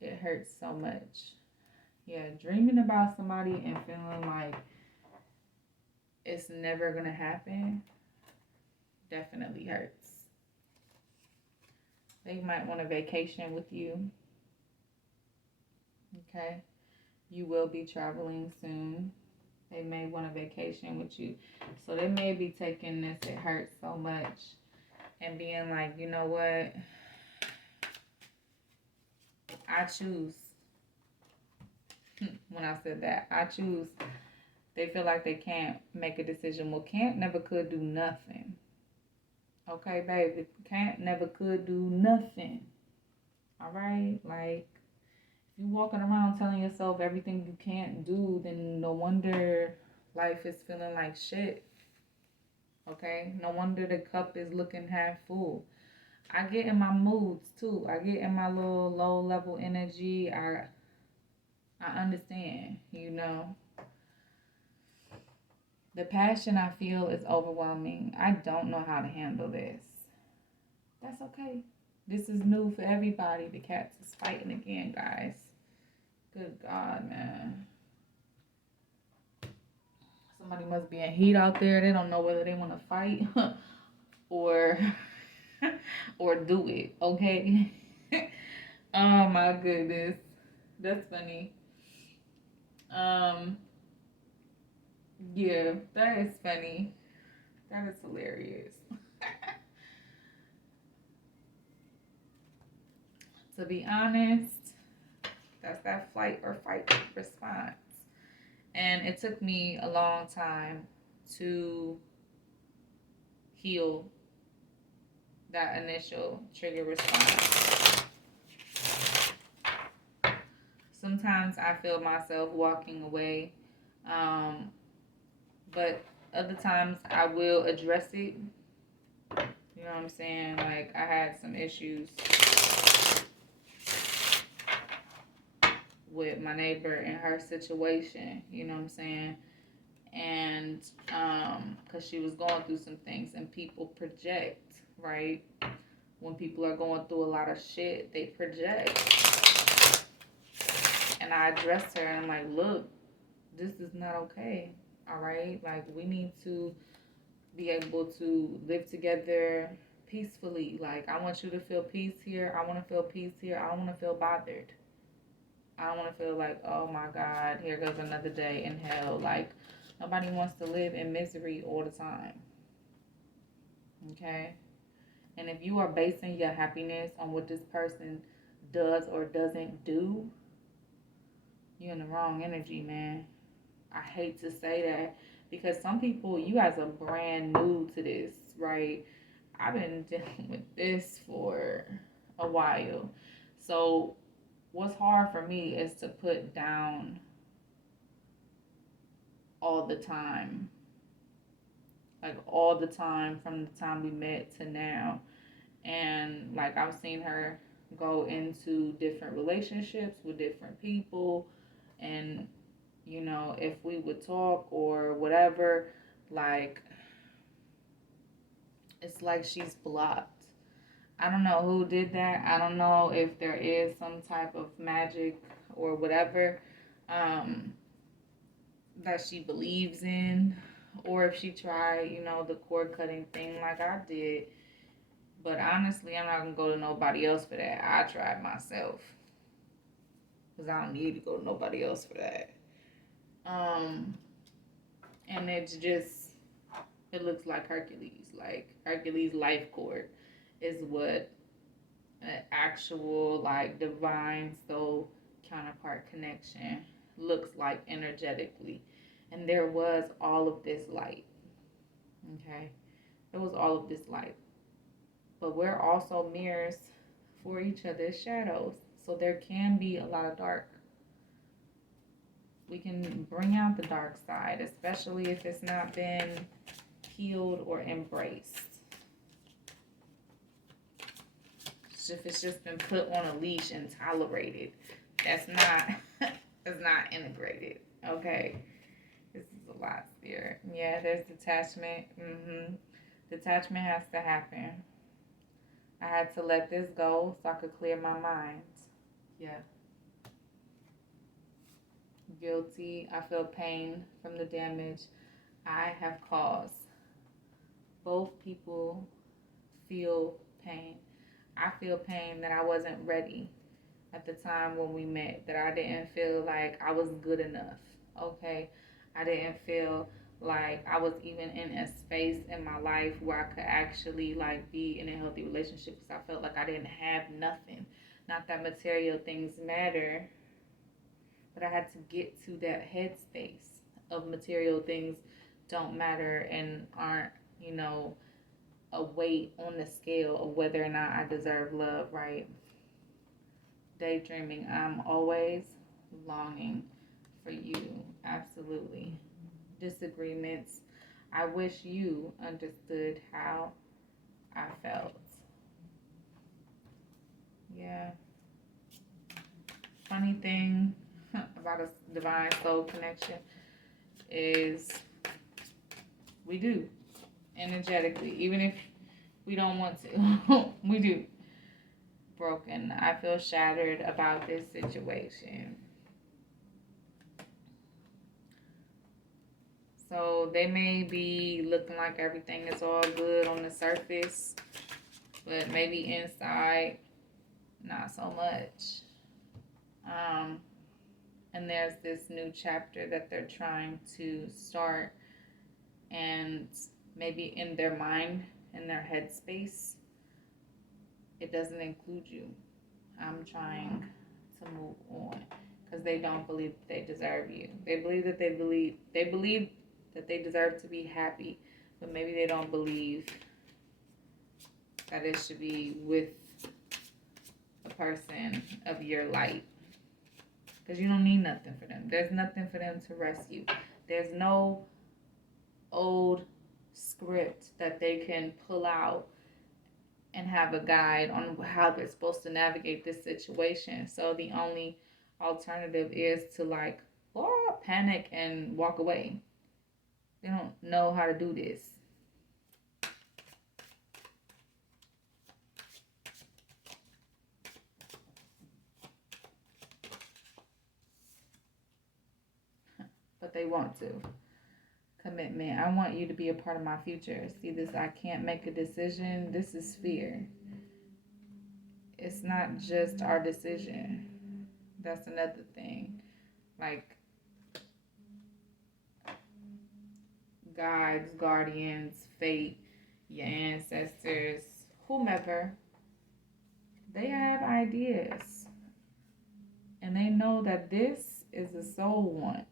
It hurts so much. Yeah, dreaming about somebody and feeling like it's never gonna happen definitely hurts. They might want a vacation with you. Okay. You will be traveling soon. They may want a vacation with you. So they may be taking this, it hurts so much, and being like, you know what? I choose. When I said that, I choose. They feel like they can't make a decision. Well, can't never could do nothing. Okay, baby. Can't never could do nothing. All right? Like, if you walking around telling yourself everything you can't do, then no wonder life is feeling like shit. Okay? No wonder the cup is looking half full. I get in my moods too. I get in my little low level energy. I understand, you know. The passion I feel is overwhelming. I don't know how to handle this. That's okay. This is new for everybody. The cats is fighting again, guys. Good God, man. Somebody must be in heat out there. They don't know whether they want to fight or or do it. Okay. Oh my goodness, that's funny. Um, yeah, that is funny. That is hilarious. To be honest, that's that flight or fight response. And it took me a long time to heal that initial trigger response. Sometimes I feel myself walking away, um, but other times I will address it. You know what I'm saying? Like, I had some issues with my neighbor and her situation, you know what I'm saying? And because she was going through some things, and people project, right? When people are going through a lot of shit, they project. And I addressed her and I'm like, look, this is not okay. All right, like, we need to be able to live together peacefully. Like, I want you to feel peace here. I want to feel peace here. I don't want to feel bothered. I don't want to feel like, oh my God, here goes another day in hell. Like, nobody wants to live in misery all the time. Okay? And if you are basing your happiness on what this person does or doesn't do, you're in the wrong energy, man. I hate to say that, because some people, you guys are brand new to this, right? I've been dealing with this for a while. So what's hard for me is to put down all the time. Like, all the time from the time we met to now. And like, I've seen her go into different relationships with different people, and you know, if we would talk or whatever, like, it's like she's blocked. I don't know who did that. I don't know if there is some type of magic or whatever, um, that she believes in, or if she tried, you know, the cord cutting thing like I did. But honestly, I'm not gonna go to nobody else for that. I tried myself, because I don't need to go to nobody else for that. Um, and it's just, it looks like Hercules. Like, Hercules life cord is what an actual, like, divine soul counterpart connection looks like energetically. And there was all of this light. Okay, there was all of this light, but we're also mirrors for each other's shadows. So there can be a lot of dark. We can bring out the dark side, especially if it's not been healed or embraced. If it's just been put on a leash and tolerated, that's not that's not integrated. Okay, this is a lot, Spirit. Yeah, there's detachment. Detachment has to happen. I had to let this go so I could clear my mind. Yeah. guilty. I feel pain from the damage I have caused. Both people feel pain. I feel pain that I wasn't ready at the time when we met, that I didn't feel like I was good enough. Okay? I didn't feel like I was even in a space in my life where I could actually like be in a healthy relationship because I felt like I didn't have nothing. Not that material things matter, but I had to get to that headspace of material things don't matter and aren't, you know, a weight on the scale of whether or not I deserve love, right? Daydreaming, I'm always longing for you. Absolutely. Disagreements, I wish you understood how I felt. Yeah. Funny thing about a divine soul connection is we do energetically, even if we don't want to. We do. Broken. I feel shattered about this situation. So they may be looking like everything is all good on the surface, but maybe inside, not so much. And there's this new chapter that they're trying to start, and maybe in their mind, in their headspace, it doesn't include you. I'm trying to move on because they don't believe that they deserve you. They believe that they believe that they deserve to be happy, but maybe they don't believe that it should be with a person of your light. Because you don't need nothing for them. There's nothing for them to rescue. There's no old script that they can pull out and have a guide on how they're supposed to navigate this situation. So the only alternative is to like, panic and walk away. They don't know how to do this. But they want to. Commitment. I want you to be a part of my future. See this, I can't make a decision. This is fear. It's not just our decision. That's another thing. Like guides, guardians, fate, your ancestors, whomever, they have ideas. And they know that this is a soul want.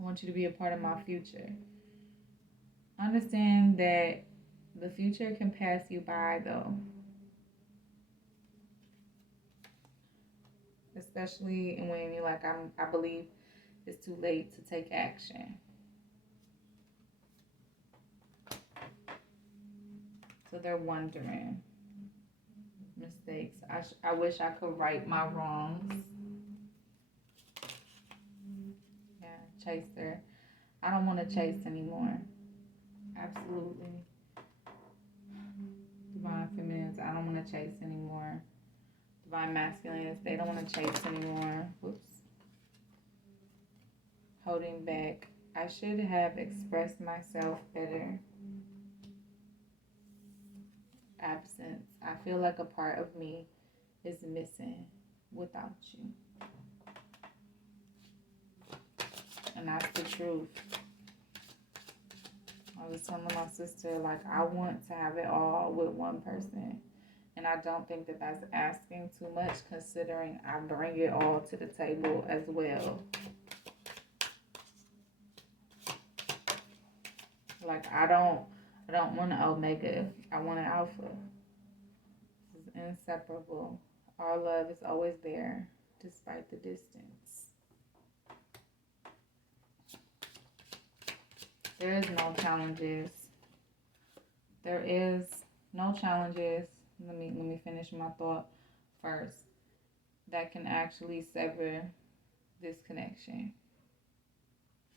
I want you to be a part of my future. Understand that the future can pass you by though. Especially when you're like, I believe it's too late to take action. So they're wondering. Mistakes. I wish I could right my wrongs. Yeah, chaser. I don't want to chase anymore. Absolutely. Divine feminines, I don't want to chase anymore. Divine masculines, they don't want to chase anymore. Whoops. Holding back. I should have expressed myself better. Absence. I feel like a part of me is missing without you. And that's the truth. I was telling my sister, like, I want to have it all with one person. And I don't think that that's asking too much, considering I bring it all to the table as well. Like, I don't want an omega. I want an alpha. This is inseparable. Our love is always there, despite the distance. There is no challenges. There is no challenges. Let me finish my thought first. That can actually sever this connection.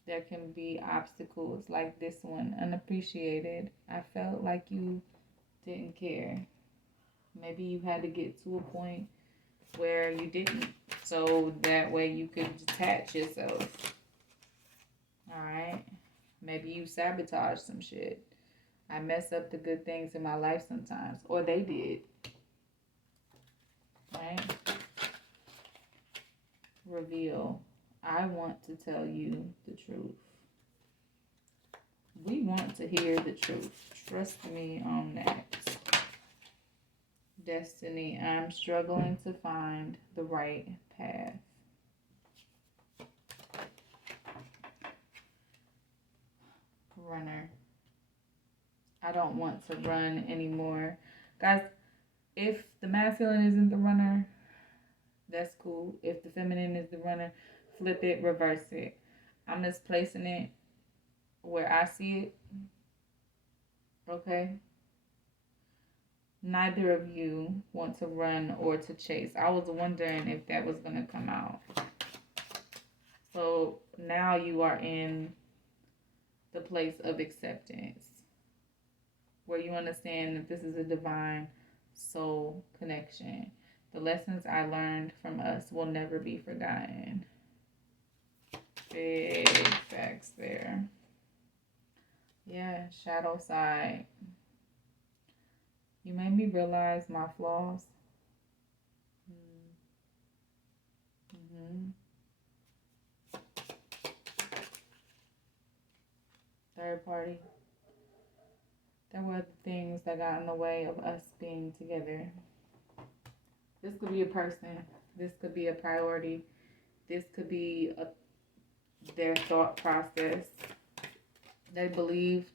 There can be obstacles like this one, unappreciated. I felt like you didn't care. Maybe you had to get to a point where you didn't so that way you can detach yourself. Alright? Maybe you sabotage some shit. I mess up the good things in my life sometimes. Or they did. Right? Reveal. I want to tell you the truth. We want to hear the truth. Trust me on that. Destiny. I'm struggling to find the right path. Runner. I don't want to run anymore. Guys, if the masculine isn't the runner, that's cool. If the feminine is the runner, flip it, reverse it. I'm just placing it where I see it. Okay? Neither of you want to run or to chase. I was wondering if that was going to come out. So now you are in the place of acceptance, where you understand that this is a divine soul connection. The lessons I learned from us will never be forgotten. Big facts there. Yeah, shadow side. You made me realize my flaws. Third party. There were the things that got in the way of us being together. This could be a person. This could be a priority. This could be their thought process. They believed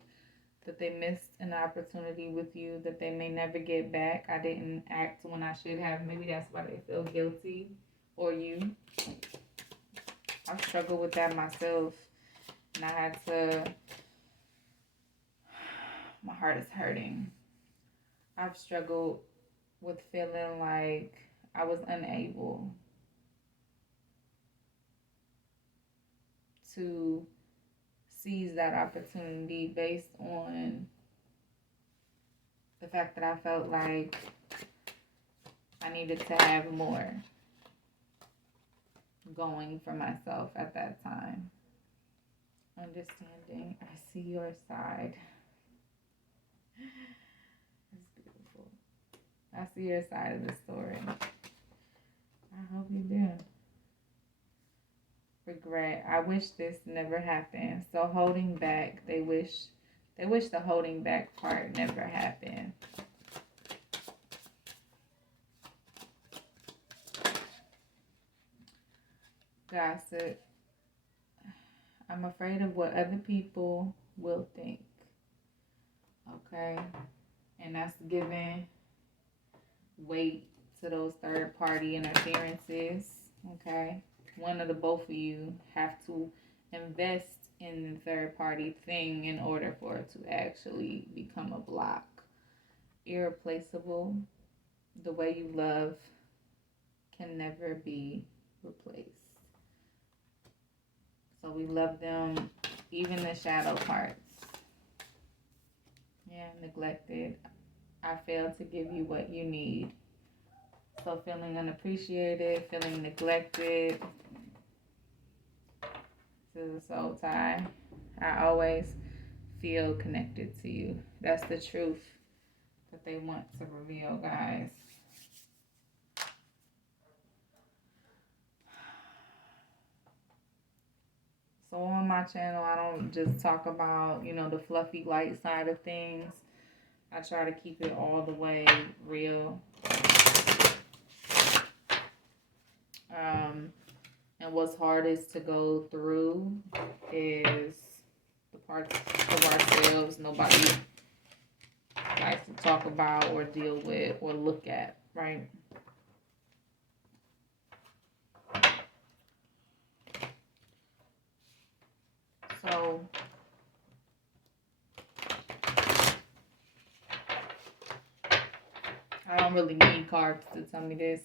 that they missed an opportunity with you that they may never get back. I didn't act when I should have. Maybe that's why they feel guilty. Or you. I struggled with that myself. And I had to... My heart is hurting. I've struggled with feeling like I was unable to seize that opportunity based on the fact that I felt like I needed to have more going for myself at that time. Understanding. I see your side. It's beautiful. I see your side of the story. I hope you do. Regret. I wish this never happened. So holding back. They wish the holding back part never happened. Gossip. I'm afraid of what other people will think. Okay? And that's giving weight to those third party interferences. Okay? One of the both of you have to invest in the third party thing in order for it to actually become a block. Irreplaceable. The way you love can never be replaced. So we love them, even the shadow parts. Yeah, neglected. I failed to give you what you need. So feeling unappreciated, feeling neglected. This is a soul tie. I always feel connected to you. That's the truth that they want to reveal, guys. So on my channel, I don't just talk about, the fluffy light side of things. I try to keep it all the way real. And what's hardest to go through is the parts of ourselves nobody likes to talk about or deal with or look at, right? So I don't really need cards to tell me this,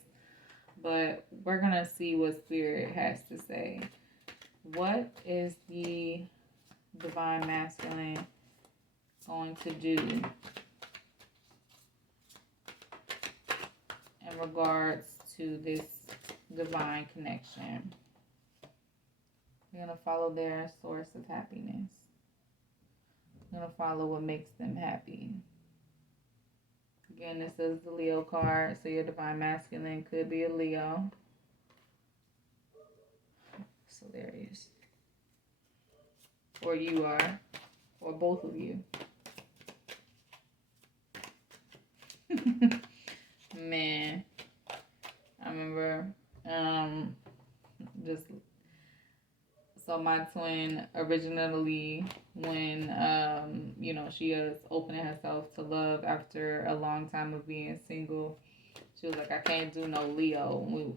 but we're going to see what Spirit has to say. What is the Divine Masculine going to do in regards to this divine connection. You're going to follow their source of happiness. You're going to follow what makes them happy. Again, this is the Leo card, so your divine masculine could be a Leo. So there it is. Or you are, or both of you. Man, I remember just so my twin originally, when you know, she was opening herself to love after a long time of being single, she was like, I can't do no Leo.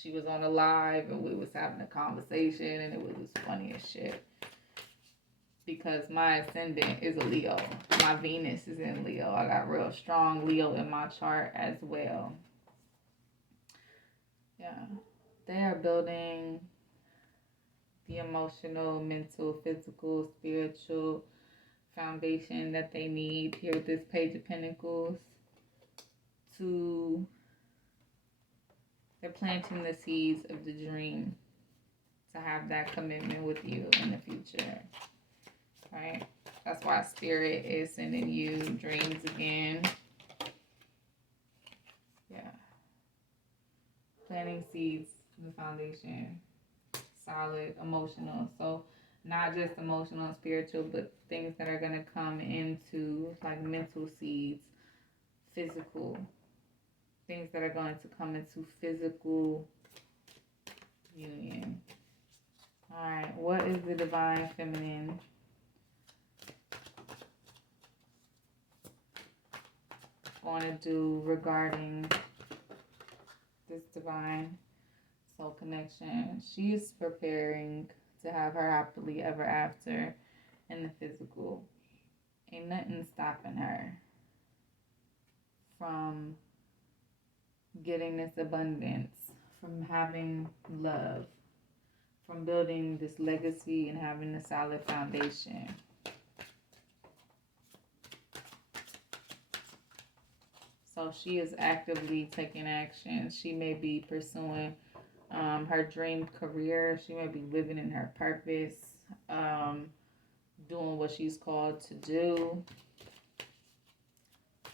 She was on a live and we was having a conversation and it was funny as shit. Because my ascendant is a Leo. My Venus is in Leo. I got real strong Leo in my chart as well. Yeah. They are building the emotional, mental, physical, spiritual foundation that they need here with this Page of Pentacles. They're planting the seeds of the dream to have that commitment with you in the future. Right? That's why Spirit is sending you dreams again. Yeah. Planting seeds in the foundation. Solid, emotional. So not just emotional and spiritual, but things that are going to come into like mental seeds, physical. Things that are going to come into physical union. Alright, what is the divine feminine going to do regarding this divine soul connection? She is preparing to have her happily ever after in the physical. Ain't nothing stopping her from getting this abundance, from having love, from building this legacy and having a solid foundation. So she is actively taking action. She may be pursuing her dream career. She may be living in her purpose, doing what she's called to do.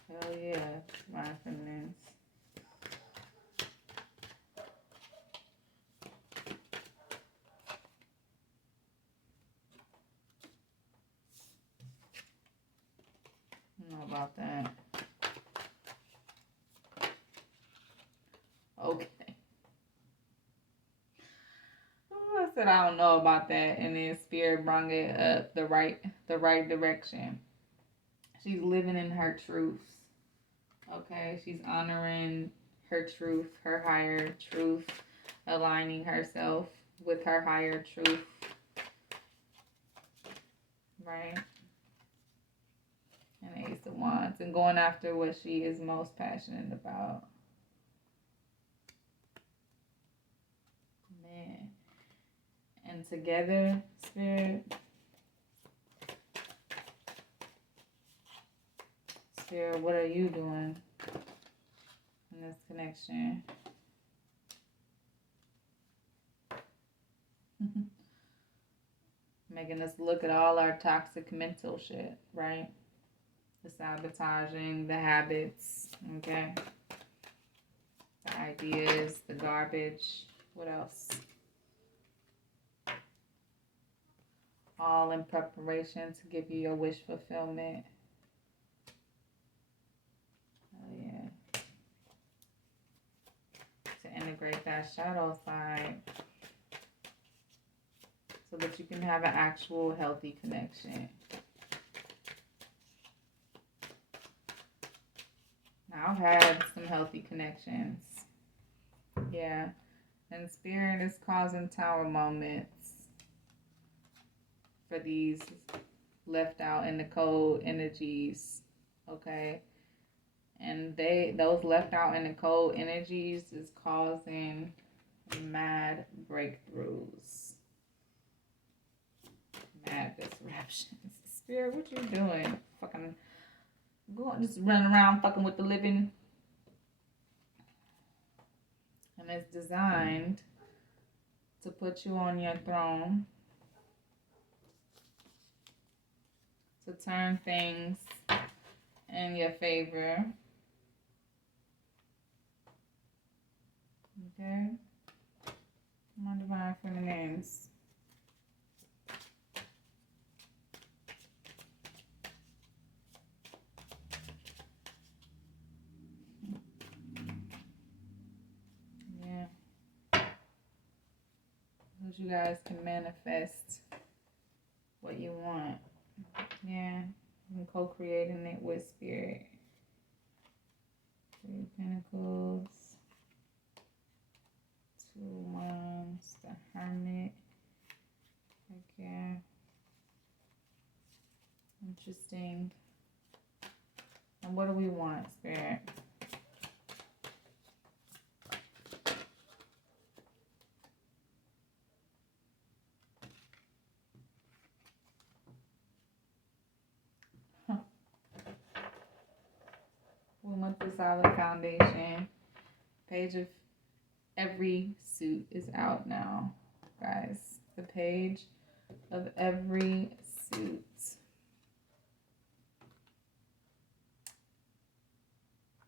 Hell yeah, my feminines. I don't know about that. Okay. I said I don't know about that, and then Spirit brought it up the right direction. She's living in her truths. Okay, she's honoring her truth, her higher truth, aligning herself with her higher truth. Right? And Ace of Wands, and going after what she is most passionate about. Man. And together, Spirit. Spirit, what are you doing in this connection? Making us look at all our toxic mental shit, right? The sabotaging, the habits, okay? The ideas, the garbage. What else? All in preparation to give you your wish fulfillment. Oh yeah. To integrate that shadow side so that you can have an actual healthy connection. Now, I've had some healthy connections. Yeah. And Spirit is causing tower moments for these left out in the cold energies, okay? And those left out in the cold energies is causing mad breakthroughs, mad disruptions. Spirit, what you doing? Fucking going, just running around fucking with the living. And it's designed to put you on your throne, to turn things in your favor. Okay? My divine feminines. Yeah. Because you guys can manifest what you want. Yeah. And co-creating it with spirit. Three of Pentacles. Two of Wands. The Hermit. Okay. Interesting. And what do we want, Spirit? We want the solid foundation. Page of every suit is out now, guys. The page of every suit.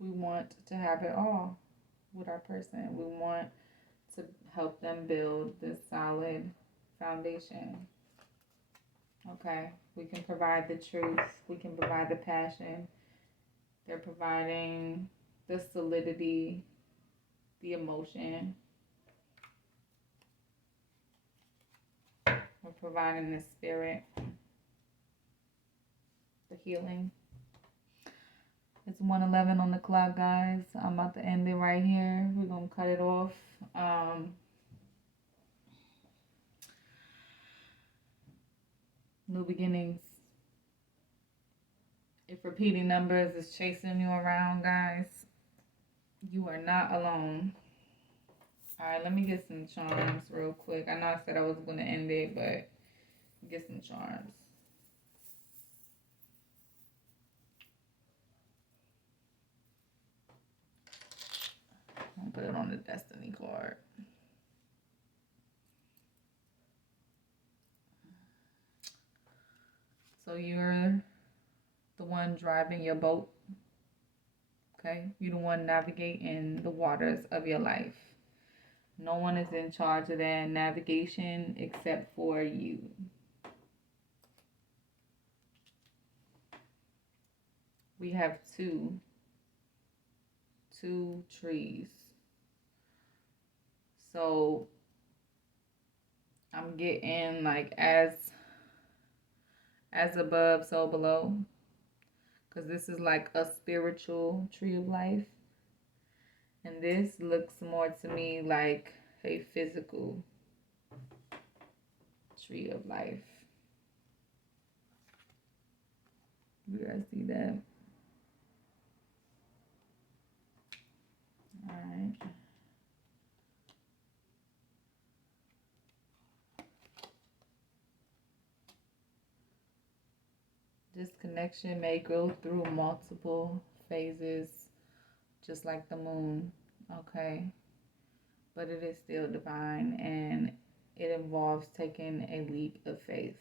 We want to have it all with our person. We want to help them build this solid foundation. Okay, we can provide the truth. We can provide the passion. They're providing the solidity, the emotion. We're providing the spirit, the healing. It's 1:11 on the clock, guys. I'm about to end it right here. We're going to cut it off. New beginnings. If repeating numbers is chasing you around, guys, you are not alone. All right, let me get some charms real quick. I know I said I was going to end it, but get some charms. I'll put it on the Destiny card. So you're the one driving your boat. Okay? You're the one navigating the waters of your life. No one is in charge of that navigation except for you. We have two trees. So I'm getting like as above, so below. Because this is like a spiritual tree of life. And this looks more to me like a physical tree of life. You guys see that? All right. This connection may go through multiple phases, just like the moon, okay? But it is still divine, and it involves taking a leap of faith,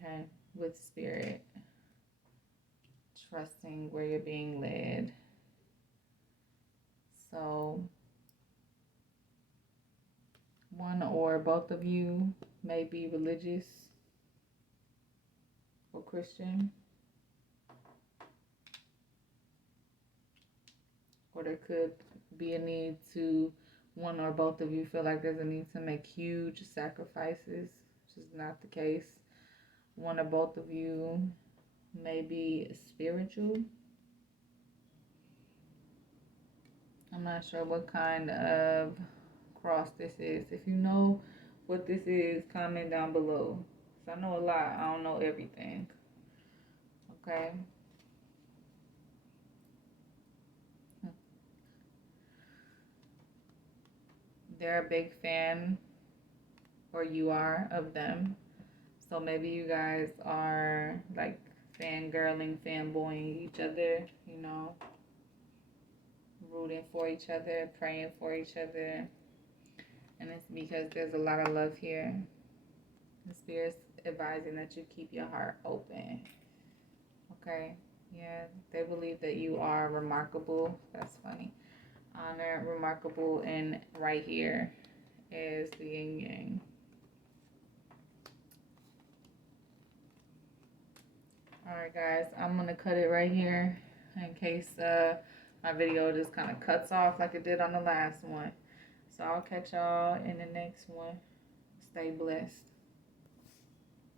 okay? With spirit, trusting where you're being led. So, one or both of you may be religious or Christian, or there could be a need to, one or both of you feel like there's a need to make huge sacrifices, which is not the case. One or both of you may be spiritual. I'm not sure what kind of cross this is. If you know what this is, comment down below. So I know a lot. I don't know everything. Okay. They're a big fan, or you are, of them. So maybe you guys are like fangirling, fanboying each other, you know, rooting for each other, praying for each other. And it's because there's a lot of love here. The Spirit's advising that you keep your heart open. Okay? Yeah, they believe that you are remarkable. That's funny. Honor, remarkable, and right here is the yin yang. Alright guys, I'm going to cut it right here in case my video just kind of cuts off like it did on the last one. So I'll catch y'all in the next one. Stay blessed.